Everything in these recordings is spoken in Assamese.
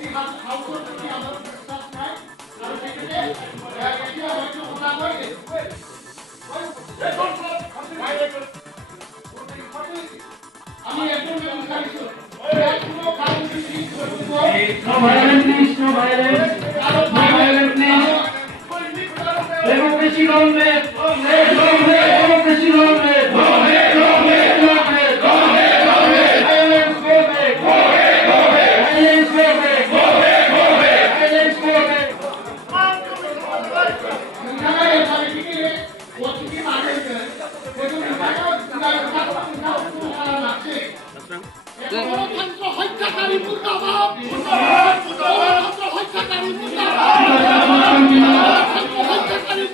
No violence, please. No violence. No violence, please. Democracy government. Democracy government. Violence government. Violence government. Violence government. Violence government. গণতন্ত্র হত্যাকারী মুর্দাবাদ গণতন্ত্র হত্যাকারী মুর্দাবাদ গণতন্ত্র হত্যাকারী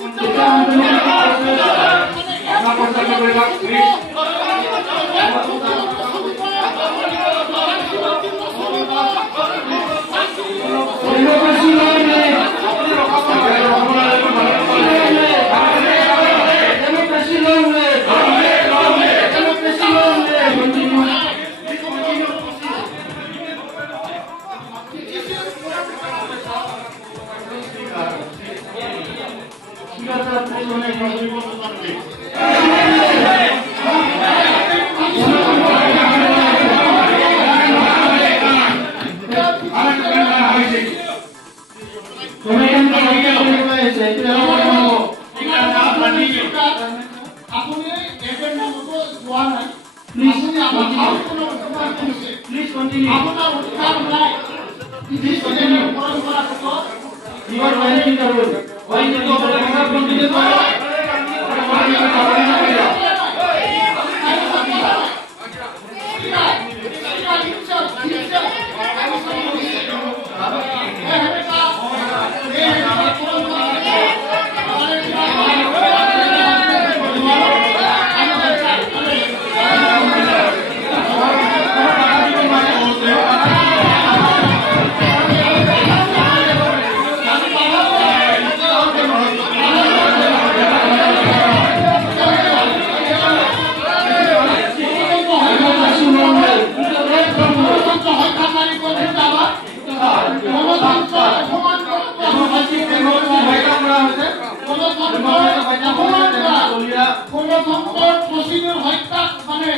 Please continue. Please continue. You are violating the rule. Why did you continue? গণতন্ত্র প্রসিডিউর হত্যা মানে